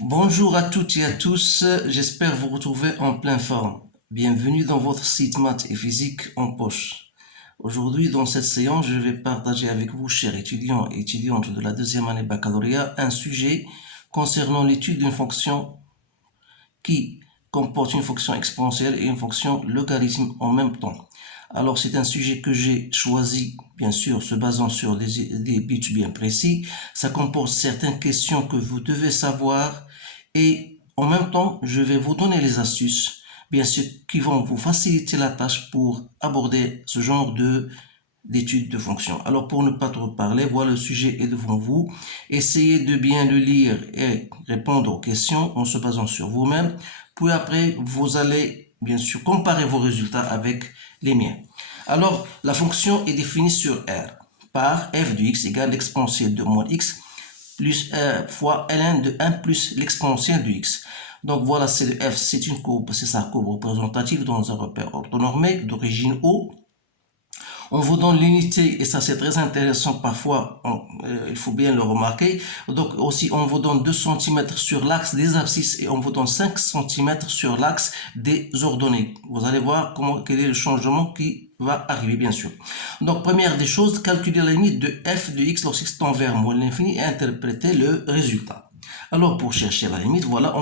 Bonjour à toutes et à tous, j'espère vous retrouver en pleine forme. Bienvenue dans votre site maths et physique en poche. Aujourd'hui, dans cette séance, je vais partager avec vous, chers étudiants et étudiantes de la deuxième année baccalauréat, un sujet concernant l'étude d'une fonction qui comporte une fonction exponentielle et une fonction logarithme en même temps. Alors, c'est un sujet que j'ai choisi, bien sûr, se basant sur des buts bien précis. Ça comporte certaines questions que vous devez savoir et en même temps, je vais vous donner les astuces, bien sûr, qui vont vous faciliter la tâche pour aborder ce genre d'études de fonctions. Alors, pour ne pas trop parler, voilà, le sujet est devant vous. Essayez de bien le lire et répondre aux questions en se basant sur vous-même. Puis après, vous allez, bien sûr, comparer vos résultats avec les miens. Alors, la fonction est définie sur R par f de x égale l'exponentielle de moins x plus fois ln de 1 plus l'exponentielle de x. Donc voilà, c'est le f, c'est une courbe, c'est sa courbe représentative dans un repère orthonormé d'origine O. On vous donne l'unité, et ça c'est très intéressant parfois, il faut bien le remarquer. Donc aussi, on vous donne 2 cm sur l'axe des abscisses et on vous donne 5 cm sur l'axe des ordonnées. Vous allez voir quel est le changement qui va arriver, bien sûr. Donc, première des choses, calculer la limite de f de x lorsqu'x tend vers moins l'infini et interpréter le résultat. Alors, pour chercher la limite, voilà,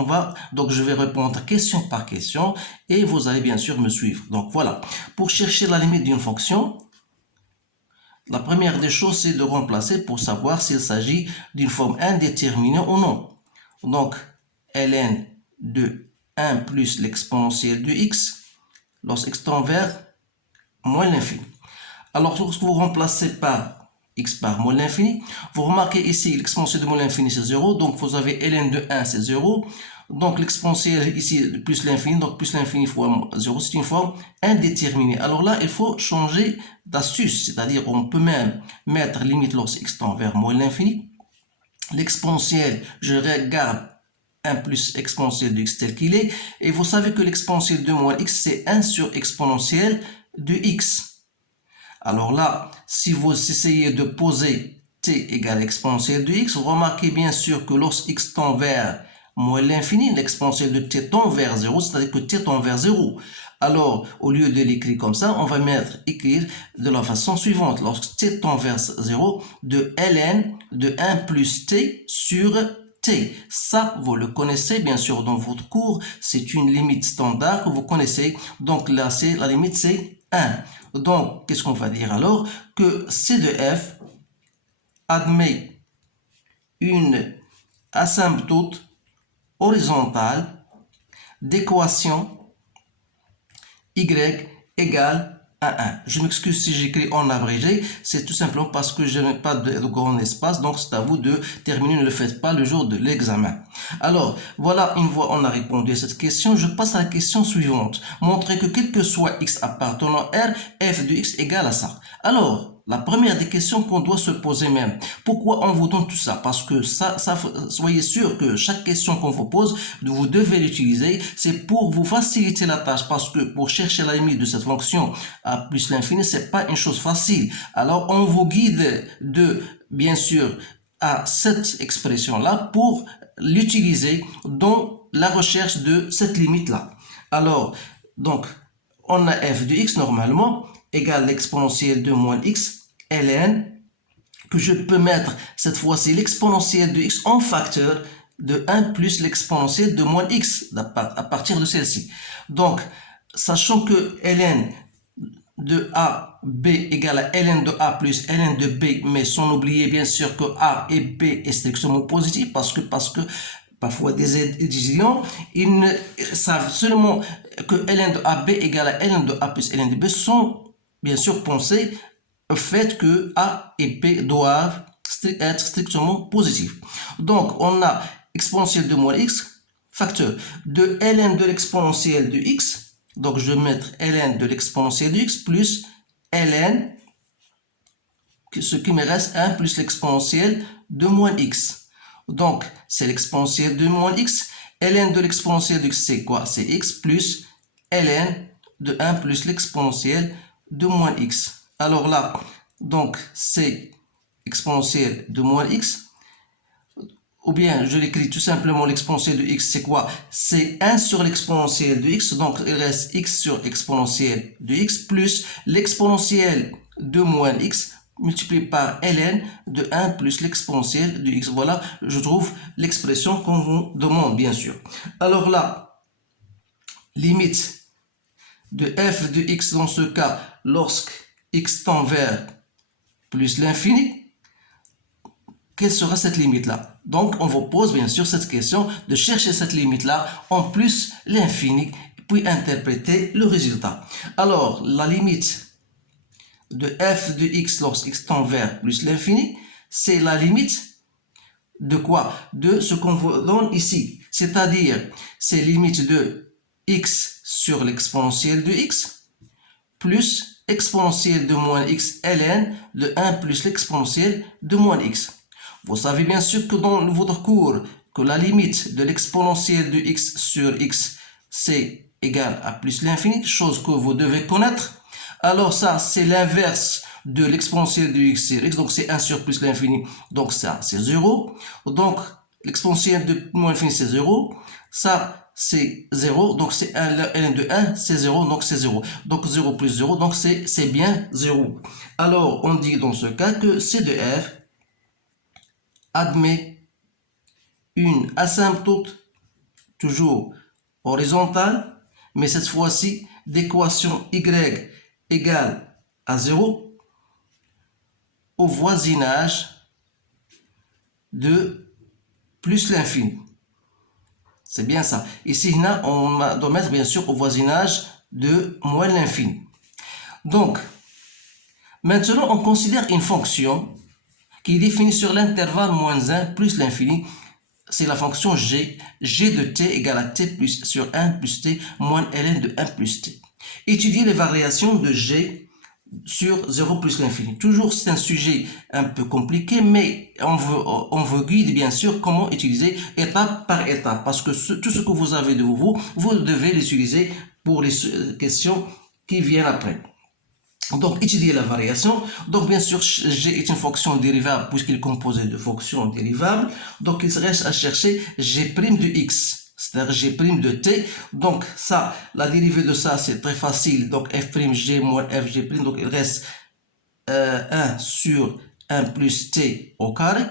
donc je vais répondre question par question et vous allez bien sûr me suivre. Donc, voilà. Pour chercher la limite d'une fonction, la première des choses, c'est de remplacer pour savoir s'il s'agit d'une forme indéterminée ou non. Donc, ln de 1 plus l'exponentielle de x lorsqu'x tend vers moins l'infini. Alors, lorsque vous remplacez par x par moins l'infini, vous remarquez ici l'exponentielle de moins l'infini c'est 0, donc vous avez ln de 1 c'est 0, donc l'exponentielle ici plus l'infini, donc plus l'infini fois 0, c'est une forme indéterminée. Alors là, il faut changer d'astuce, c'est-à-dire on peut même mettre limite lorsque x tend vers moins l'infini. L'exponentielle, je regarde 1 plus exponentielle de x tel qu'il est, et vous savez que l'exponentielle de moins x c'est 1 sur exponentielle de x. Alors là, si vous essayez de poser t égale exponentielle de x, vous remarquez bien sûr que lorsque x tend vers moins l'infini, l'exponentielle de t tend vers 0, c'est-à-dire que t tend vers 0. Alors, au lieu de l'écrire comme ça, on va écrire de la façon suivante. Lorsque t tend vers 0, de ln de 1 plus t sur t. Ça, vous le connaissez bien sûr dans votre cours. C'est une limite standard que vous connaissez. Donc là, la limite, c'est 1. Donc, qu'est-ce qu'on va dire alors? Que C de f admet une asymptote horizontale d'équation y égale à 1. Je m'excuse si j'écris en abrégé, c'est tout simplement parce que je n'ai pas de grand espace, donc c'est à vous de terminer, ne le faites pas le jour de l'examen. Alors, voilà, une fois on a répondu à cette question, je passe à la question suivante. Montrer que quel que soit x appartenant à R, f de x égale à ça. Alors, la première des questions qu'on doit se poser même, pourquoi on vous donne tout ça? Parce que soyez sûr que chaque question qu'on vous pose, vous devez l'utiliser, c'est pour vous faciliter la tâche, parce que pour chercher la limite de cette fonction à plus l'infini, c'est pas une chose facile. Alors, on vous guide bien sûr, à cette expression-là pour l'utiliser dans la recherche de cette limite-là. Alors, donc, on a f de x normalement égale l'exponentielle de moins x, ln, que je peux mettre cette fois-ci l'exponentielle de x en facteur de 1 plus l'exponentielle de moins x à partir de celle-ci. Donc, sachant que ln de A, B égale à ln de A plus ln de B, mais sans oublier bien sûr que A et B est strictement positif parce que parfois des étudiants, ils ne savent seulement que ln de AB égale à ln de A plus ln de B sans bien sûr penser au fait que A et B doivent être strictement positifs. Donc, on a exponentielle de moins x, facteur de ln de l'exponentielle de x. Donc, je vais mettre ln de l'exponentielle de x plus ln, ce qui me reste 1 plus l'exponentielle de moins x. Donc, c'est l'exponentielle de moins x. Ln de l'exponentielle de x, c'est quoi? C'est x plus ln de 1 plus l'exponentielle de moins x. Alors là, donc, c'est exponentielle de moins x. ou bien je l'écris tout simplement l'exponentielle de x, c'est quoi? C'est 1 sur l'exponentielle de x, donc il reste x sur exponentielle de x plus l'exponentielle de moins x multiplié par ln de 1 plus l'exponentielle de x. Voilà, je trouve l'expression qu'on vous demande, bien sûr. Alors là, limite de f de x dans ce cas, lorsque x tend vers plus l'infini, quelle sera cette limite-là? Donc, on vous pose bien sûr cette question de chercher cette limite-là en plus l'infini, puis interpréter le résultat. Alors, la limite de f de x lorsque x tend vers plus l'infini, c'est la limite de quoi? De ce qu'on vous donne ici. C'est-à-dire, c'est limite de x sur l'exponentielle de x plus exponentielle de moins x ln de 1 plus l'exponentielle de moins x. Vous savez bien sûr que dans votre cours, que la limite de l'exponentielle de x sur x, c'est égal à plus l'infini, chose que vous devez connaître. Alors ça, c'est l'inverse de l'exponentielle de x sur x, donc c'est 1 sur plus l'infini, donc ça, c'est 0. Donc, l'exponentielle de moins l'infini, c'est 0. Ça, c'est 0, donc c'est 1, ln de 1, c'est 0, donc c'est 0. Donc 0 plus 0, donc c'est bien 0. Alors, on dit dans ce cas que c de f admet une asymptote toujours horizontale, mais cette fois-ci d'équation y égale à 0 au voisinage de plus l'infini. C'est bien ça. Ici, on doit mettre bien sûr au voisinage de moins l'infini. Donc, maintenant, on considère une fonction qui est définie sur l'intervalle moins 1 plus l'infini. C'est la fonction g. G de t égale à t plus sur 1 plus t moins ln de 1 plus t. Étudier les variations de g sur 0 plus l'infini. Toujours, c'est un sujet un peu compliqué, mais on veut guide bien sûr comment utiliser étape par étape, parce que tout ce que vous avez devant vous, vous devez l'utiliser pour les questions qui viennent après. Donc, étudier la variation. Donc, bien sûr, g est une fonction dérivable puisqu'il est composé de fonctions dérivables. Donc, il reste à chercher g' de x, c'est-à-dire g' de t. Donc, ça, la dérivée de ça, c'est très facile. Donc, f'g moins fg', donc il reste 1 sur 1 plus t au carré.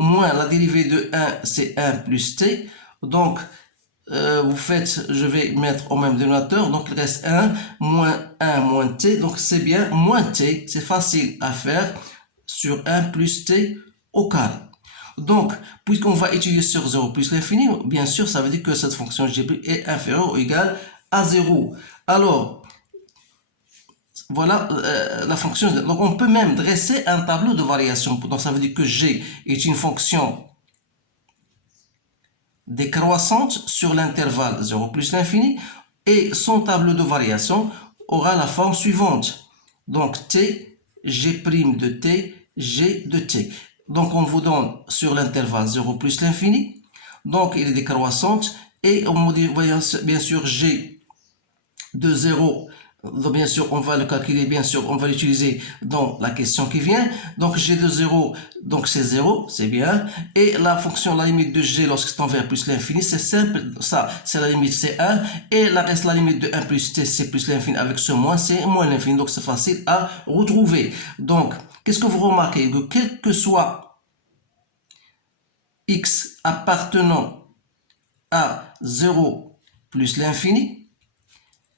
Moins la dérivée de 1, c'est 1 plus t. Donc, vous faites, je vais mettre au même dénominateur, donc il reste 1 moins t, donc c'est bien moins t, c'est facile à faire sur 1 plus t au carré. Donc, puisqu'on va étudier sur 0 plus l'infini, bien sûr, ça veut dire que cette fonction g' est inférieure ou égale à 0. Alors, voilà la fonction. Donc, on peut même dresser un tableau de variation. Donc, ça veut dire que g est une fonction décroissante sur l'intervalle 0 plus l'infini et son tableau de variation aura la forme suivante. Donc t, g' de t, g de t. Donc on vous donne sur l'intervalle 0 plus l'infini, donc il est décroissante et on dit bien sûr g de 0. Donc, bien sûr, on va le calculer, bien sûr, on va l'utiliser dans la question qui vient. Donc, g de 0, donc c'est 0, c'est bien. Et la fonction, la limite de g lorsque tend vers plus l'infini, c'est simple. Ça, c'est la limite, c'est 1. Et la reste, la limite de 1 plus t, c'est plus l'infini avec ce moins, c'est moins l'infini. Donc, c'est facile à retrouver. Donc, qu'est-ce que vous remarquez? Que quel que soit x appartenant à 0 plus l'infini,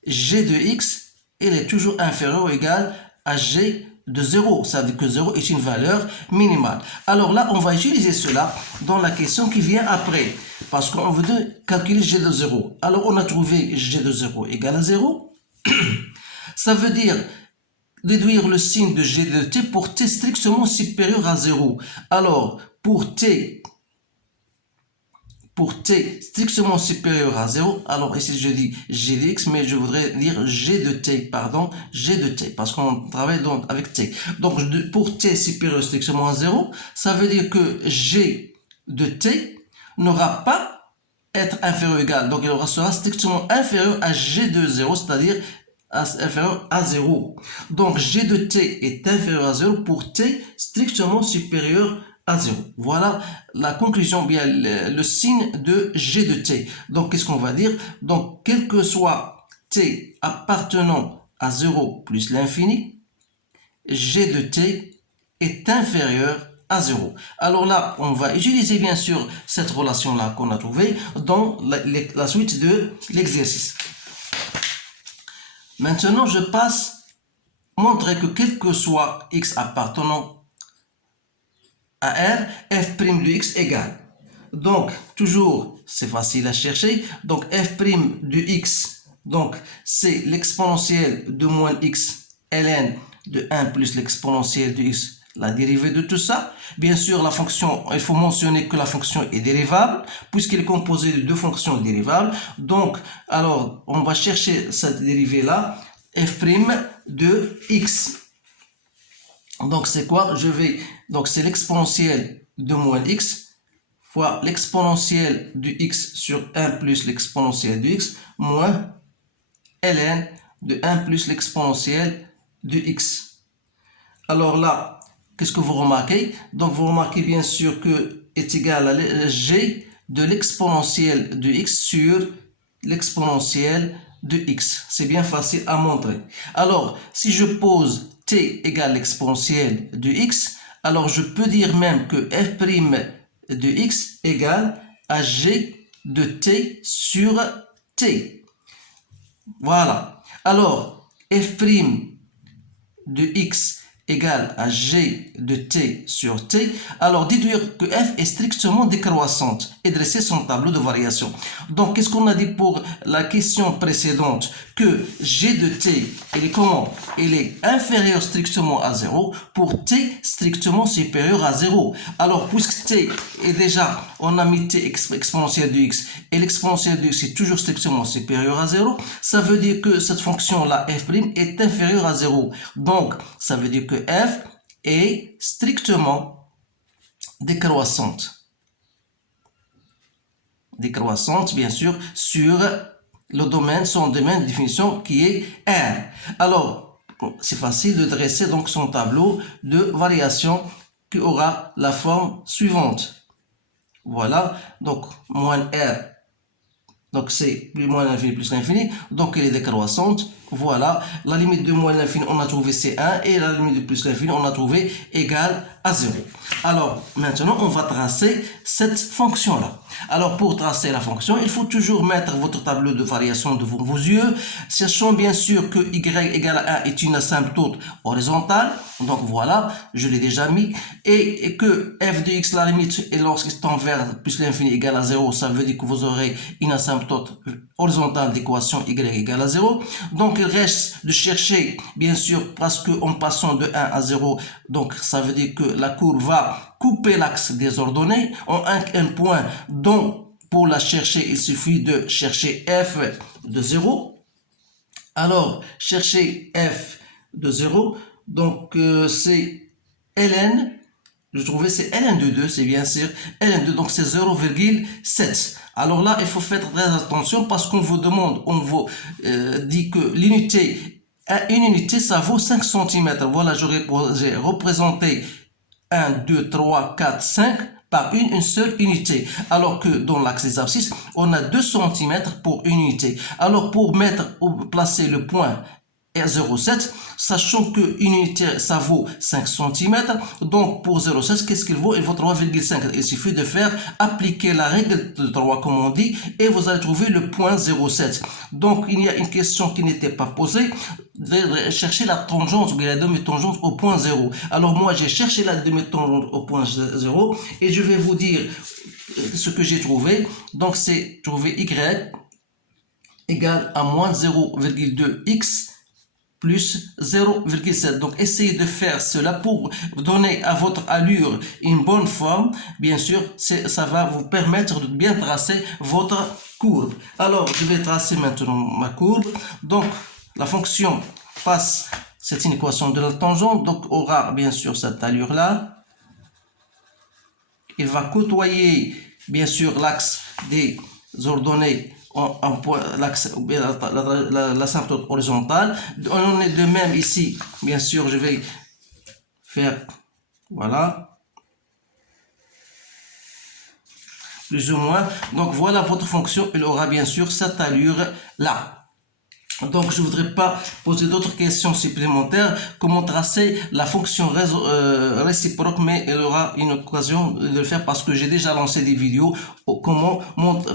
g de x, il est toujours inférieur ou égal à g de 0. Ça veut dire que 0 est une valeur minimale. Alors là, on va utiliser cela dans la question qui vient après. Parce qu'on veut calculer g de 0. Alors, on a trouvé g de 0 égale à 0. Ça veut dire déduire le signe de g de t pour t strictement supérieur à 0. Alors, pour t strictement supérieur à 0, alors ici je dis g de x, mais je voudrais dire g de t, pardon, g de t, parce qu'on travaille donc avec t. Donc pour t supérieur strictement à 0, ça veut dire que g de t n'aura pas être inférieur ou égal, donc il sera strictement inférieur à g de 0, c'est-à-dire inférieur à 0. Donc g de t est inférieur à 0 pour t strictement supérieur à 0. Voilà la conclusion, bien le signe de G de t. Donc, qu'est-ce qu'on va dire? Donc, quel que soit t appartenant à 0 plus l'infini, G de t est inférieur à 0. Alors là, on va utiliser bien sûr cette relation-là qu'on a trouvée dans la suite de l'exercice. Maintenant, je passe montrer que quel que soit x appartenant à R, f' de x égale. Donc, toujours, c'est facile à chercher. Donc, f' de x, donc, c'est l'exponentielle de moins x ln de 1 plus l'exponentielle de x, la dérivée de tout ça. Bien sûr, la fonction, il faut mentionner que la fonction est dérivable, puisqu'elle est composée de deux fonctions dérivables. Donc, alors, on va chercher cette dérivée-là, f' de x. Donc, c'est quoi? Donc, c'est l'exponentielle de moins x fois l'exponentielle de x sur 1 plus l'exponentielle de x moins ln de 1 plus l'exponentielle de x. Alors là, qu'est-ce que vous remarquez? Donc, vous remarquez bien sûr que est égal à g de l'exponentielle de x sur l'exponentielle de x. C'est bien facile à montrer. Alors, si je pose t égale l'exponentielle de x, alors je peux dire même que f' de x égale à g de t sur t. Voilà. Alors, f' de x égale à g de t sur t, alors déduire que f est strictement décroissante et dresser son tableau de variation. Donc, qu'est-ce qu'on a dit pour la question précédente? Que g de t, elle est comment? Elle est inférieure strictement à 0 pour t strictement supérieur à 0. Alors, puisque t est déjà, on a mis t exponentielle de x et l'exponentielle de x est toujours strictement supérieur à 0, ça veut dire que cette fonction-là, f' est inférieure à 0. Donc, ça veut dire que f est strictement décroissante. Décroissante, bien sûr, sur le domaine, son domaine de définition qui est R. Alors, c'est facile de dresser donc son tableau de variation qui aura la forme suivante. Voilà, donc moins R, donc c'est moins l'infini plus l'infini, donc elle est décroissante. Voilà, la limite de moins l'infini, on a trouvé c'est 1, et la limite de plus l'infini, on a trouvé égal à 0. Alors, maintenant, on va tracer cette fonction-là. Alors, pour tracer la fonction, il faut toujours mettre votre tableau de variation devant vos yeux, sachant bien sûr que y égale à 1 est une asymptote horizontale. Donc, voilà, je l'ai déjà mis. Et que f de x, la limite, et lorsqu'il tend vers plus l'infini égale à 0, ça veut dire que vous aurez une asymptote horizontale d'équation y égale à 0. Donc, il reste de chercher, bien sûr, parce qu'en passant de 1 à 0, donc ça veut dire que la courbe va couper l'axe des ordonnées en un point dont pour la chercher, il suffit de chercher f de 0. Alors, chercher f de 0, donc c'est ln, je trouvais c'est ln de 2, c'est bien sûr ln2, donc c'est 0,7. Alors là, il faut faire très attention parce qu'on vous demande, on vous dit que l'unité, une unité, ça vaut 5 cm. Voilà, j'ai représenté 1, 2, 3, 4, 5 par une seule unité. Alors que dans l'axe des abscisses, on a 2 cm pour une unité. Alors pour placer le point R0,7, sachant qu'une unité, ça vaut 5 cm, donc pour 0,7, qu'est-ce qu'il vaut? Il vaut 3,5. Il suffit de faire appliquer la règle de 3, comme on dit, et vous allez trouver le point 0,7. Donc, il y a une question qui n'était pas posée, de chercher la tangente, ou bien la demi-tangente au point 0. Alors, moi, j'ai cherché la demi-tangente au point 0, et je vais vous dire ce que j'ai trouvé. Donc, c'est trouver y égale à moins 0,2x plus 0,7. Donc, essayez de faire cela pour donner à votre allure une bonne forme. Bien sûr, ça va vous permettre de bien tracer votre courbe. Alors, je vais tracer maintenant ma courbe. Donc, la fonction passe, c'est une équation de la tangente, donc aura bien sûr cette allure-là. Il va côtoyer, bien sûr, l'axe des ordonnées l'axe ou bien l'asymptote horizontale. On est de même ici, bien sûr, je vais faire, voilà, plus ou moins. Donc voilà votre fonction, elle aura bien sûr cette allure là. Donc, je ne voudrais pas poser d'autres questions supplémentaires. Comment tracer la fonction réciproque, mais il y aura une occasion de le faire parce que j'ai déjà lancé des vidéos. Comment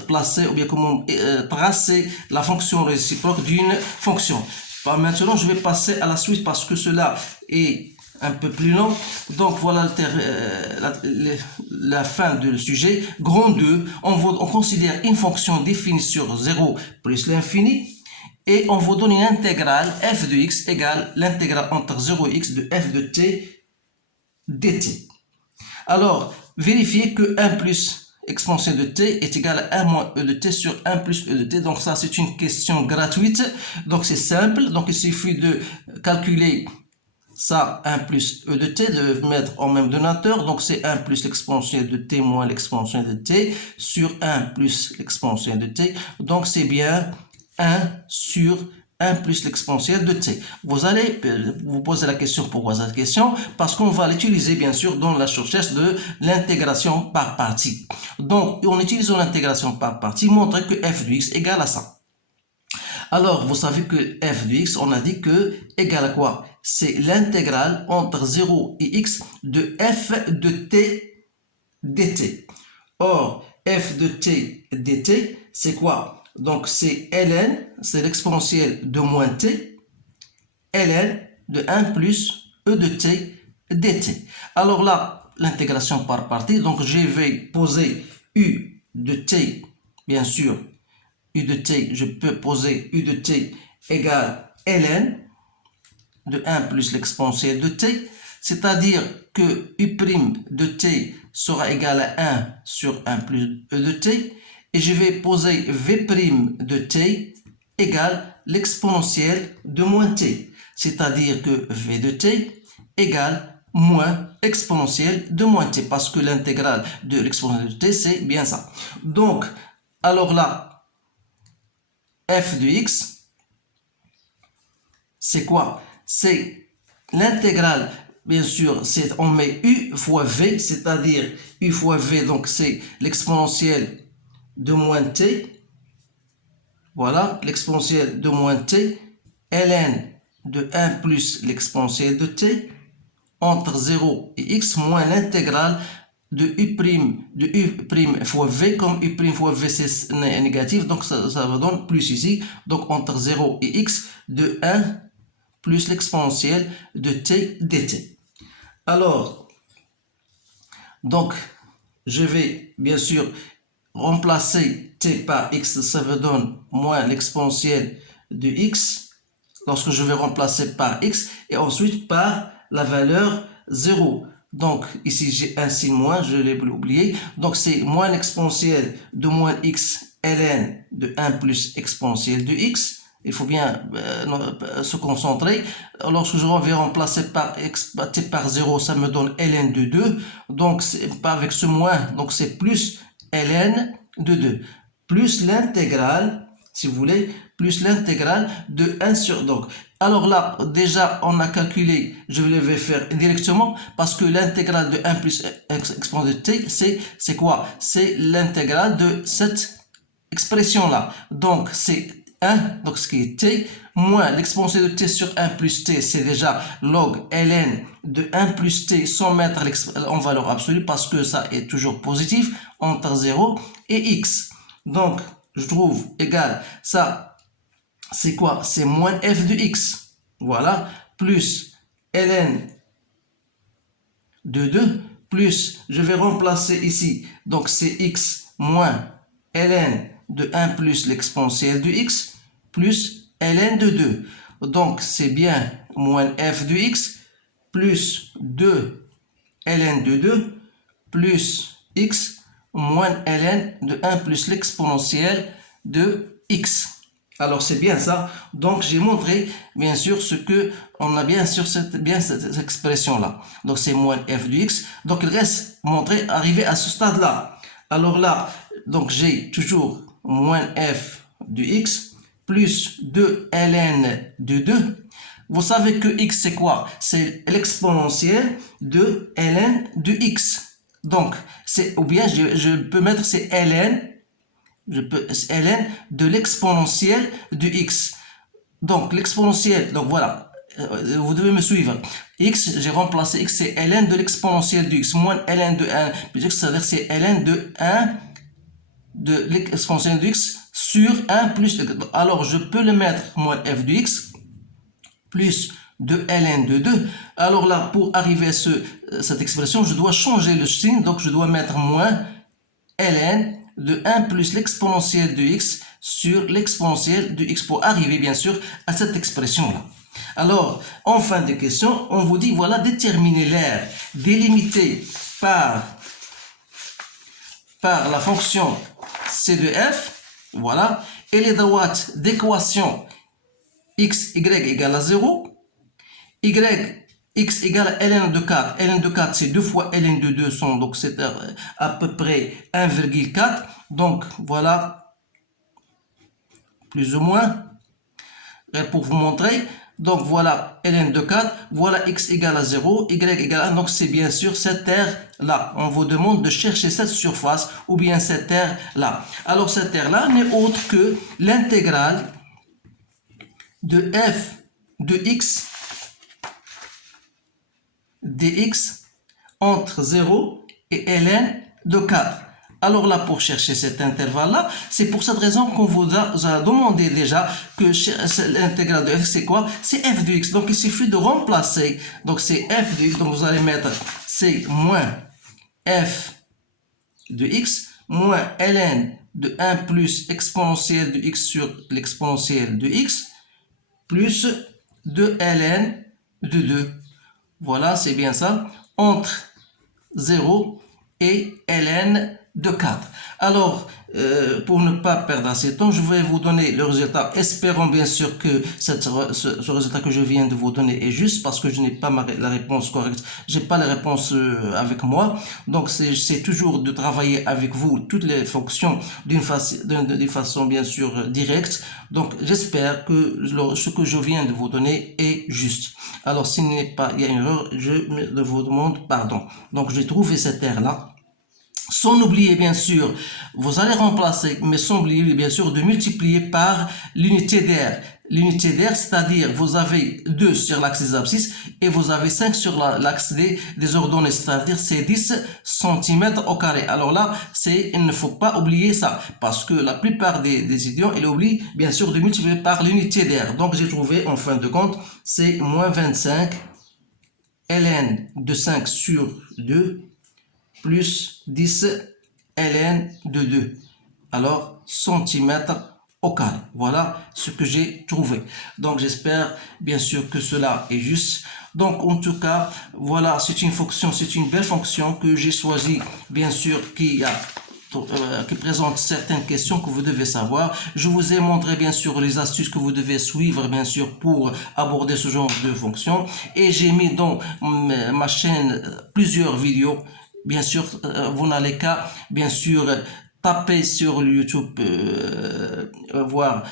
placer ou bien comment tracer la fonction réciproque d'une fonction. Maintenant, je vais passer à la suite parce que cela est un peu plus long. Donc voilà la fin du sujet. Grand 2, on considère une fonction définie sur 0 plus l'infini. Et on vous donne une intégrale f de x égale l'intégrale entre 0 et x de f de t dt. Alors, vérifiez que 1 plus exponentielle de t est égal à 1 moins e de t sur 1 plus e de t. Donc ça, c'est une question gratuite. Donc c'est simple. Donc il suffit de calculer ça, 1 plus e de t, de mettre en même dénominateur. Donc c'est 1 plus l'exponentielle de t moins l'exponentielle de t sur 1 plus l'exponentielle de t. Donc c'est bien 1 sur 1 plus l'exponentielle de t. Vous allez vous poser la question, pourquoi cette question? Parce qu'on va l'utiliser bien sûr dans la recherche de l'intégration par partie. Donc en utilisant l'intégration par partie, montrez que f de x égale à ça. Alors vous savez que f de x, on a dit que égale à quoi? C'est l'intégrale entre 0 et x de f de t dt. Or, f de t dt, c'est quoi? Donc, c'est ln, c'est l'exponentielle de moins t, ln de 1 plus e de t dt. Alors là, l'intégration par partie, donc je vais poser u de t, bien sûr, u de t, je peux poser u de t égale ln de 1 plus l'exponentielle de t, c'est-à-dire que u' de t sera égal à 1 sur 1 plus e de t, et je vais poser v' de t égale l'exponentielle de moins t, c'est-à-dire que v de t égale moins exponentielle de moins t, parce que l'intégrale de l'exponentielle de t, c'est bien ça. Donc, alors là, f de x, c'est quoi? C'est l'intégrale, bien sûr, on met u fois v, c'est-à-dire u fois v, donc c'est l'exponentielle de moins t, voilà, l'exponentielle de moins t, ln de 1 plus l'exponentielle de t, entre 0 et x, moins l'intégrale de u' fois v, comme u' fois v c'est négatif, donc ça va donner plus ici, donc entre 0 et x, de 1 plus l'exponentielle de t dt. Alors, donc, je vais bien sûr remplacer t par x, ça me donne moins l'exponentielle de x, lorsque je vais remplacer par x, et ensuite par la valeur 0. Donc, ici, j'ai un signe moins, je l'ai oublié. Donc, c'est moins l'exponentielle de moins x ln de 1 plus exponentielle de x. Il faut bien se concentrer. Lorsque je vais remplacer par t par 0, ça me donne ln de 2. Donc, pas avec ce moins, donc c'est plus ln de 2. Plus l'intégrale, si vous voulez, plus l'intégrale de 1 sur... Donc, alors là, déjà, on a calculé, je vais faire directement, parce que l'intégrale de 1 plus exponentielle de t, c'est quoi? C'est l'intégrale de cette expression-là. Donc, c'est 1, donc ce qui est t, moins l'exponentielle de t sur 1 plus t, c'est déjà log ln de 1 plus t sans mettre en valeur absolue, parce que ça est toujours positif, entre 0 et x. Donc, je trouve égal, ça, c'est quoi? C'est moins f de x, voilà, plus ln de 2, plus, je vais remplacer ici, donc c'est x moins ln de 1 plus l'exponentielle de x, plus ln de 2. Donc, c'est bien moins f de x, plus 2 ln de 2, plus x, moins ln de 1 plus l'exponentielle de x. Alors, c'est bien ça. Donc, j'ai montré, bien sûr, ce que on a bien sûr cette expression-là. Donc, c'est moins f de x. Donc, il reste montrer, arriver à ce stade-là. Alors là, donc j'ai toujours moins f de x plus 2 ln de 2. Vous savez que x c'est quoi? C'est l'exponentielle de ln de x. Donc, ou bien je peux mettre c'est ln, ln de l'exponentielle de x. Donc, l'exponentielle, donc voilà, vous devez me suivre. X, j'ai remplacé x, c'est ln de l'exponentielle de x, moins ln de 1 plus x, c'est-à-dire c'est ln de 1 de l'exponentielle de x sur 1 plus, alors je peux le mettre moins f de x plus de ln de 2. Alors là, pour arriver à cette expression, je dois changer le signe, donc je dois mettre moins ln de 1 plus l'exponentielle de x sur l'exponentielle de x pour arriver bien sûr à cette expression-là. Alors, en fin de question, on vous dit, voilà, déterminer l'aire délimitée par la fonction c de f, voilà, et les droites d'équation x, y égale à 0, x égale à ln de 4. ln de 4, c'est 2 fois ln de 200, donc c'est à peu près 1,4. Donc, voilà, plus ou moins, pour vous montrer. Donc, voilà ln de 4, voilà x égale à 0, y égale à 1. Donc, c'est bien sûr cette aire-là. On vous demande de chercher cette surface ou bien cette aire-là. Alors, cette aire-là n'est autre que l'intégrale de f de x dx entre 0 et ln de 4. Alors là, pour chercher cet intervalle-là, c'est pour cette raison qu'on vous a demandé déjà que l'intégrale de f, c'est quoi? C'est f de x. Donc, il suffit de remplacer. Donc, c'est f de x. Donc, vous allez mettre c'est moins f de x moins ln de 1 plus exponentielle de x sur l'exponentielle de x plus de ln de 2. Voilà, c'est bien ça, entre 0 et ln de 4. Alors, pour ne pas perdre assez de temps, je vais vous donner le résultat. Espérons bien sûr que ce résultat que je viens de vous donner est juste parce que je n'ai pas la réponse correcte. J'ai pas la réponse avec moi. Donc, c'est toujours de travailler avec vous toutes les fonctions d'une façon bien sûr directe. Donc, j'espère que ce que je viens de vous donner est juste. Alors, s'il n'est pas, il y a une erreur, je vous demande pardon. Donc, j'ai trouvé cette aire-là. Sans oublier bien sûr, vous allez remplacer, mais sans oublier bien sûr de multiplier par l'unité d'aire. L'unité d'aire, c'est-à-dire vous avez 2 sur l'axe des abscisses et vous avez 5 sur l'axe des ordonnées, c'est-à-dire c'est 10 cm au carré. Alors là, il ne faut pas oublier ça, parce que la plupart des étudiants, ils oublient bien sûr de multiplier par l'unité d'aire. Donc j'ai trouvé en fin de compte, c'est moins 25 ln de 5 sur 2 plus 10 ln de 2. Alors, centimètres au carré. Voilà ce que j'ai trouvé. Donc, j'espère bien sûr que cela est juste. Donc, en tout cas, voilà, c'est une fonction, c'est une belle fonction que j'ai choisie, bien sûr, qui présente certaines questions que vous devez savoir. Je vous ai montré bien sûr les astuces que vous devez suivre bien sûr pour aborder ce genre de fonction et j'ai mis dans ma chaîne plusieurs vidéos. Bien sûr, vous n'allez qu'à bien sûr taper sur YouTube, voir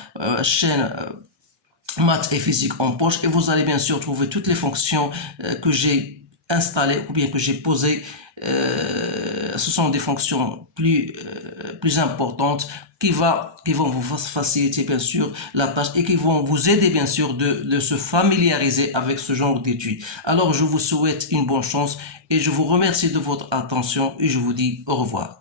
chaîne maths et physique en poche et vous allez bien sûr trouver toutes les fonctions que j'ai installées ou bien que j'ai posées. Ce sont des fonctions plus importantes qui vont vous faciliter bien sûr la tâche et qui vont vous aider bien sûr de se familiariser avec ce genre d'études. Alors je vous souhaite une bonne chance et je vous remercie de votre attention et je vous dis au revoir.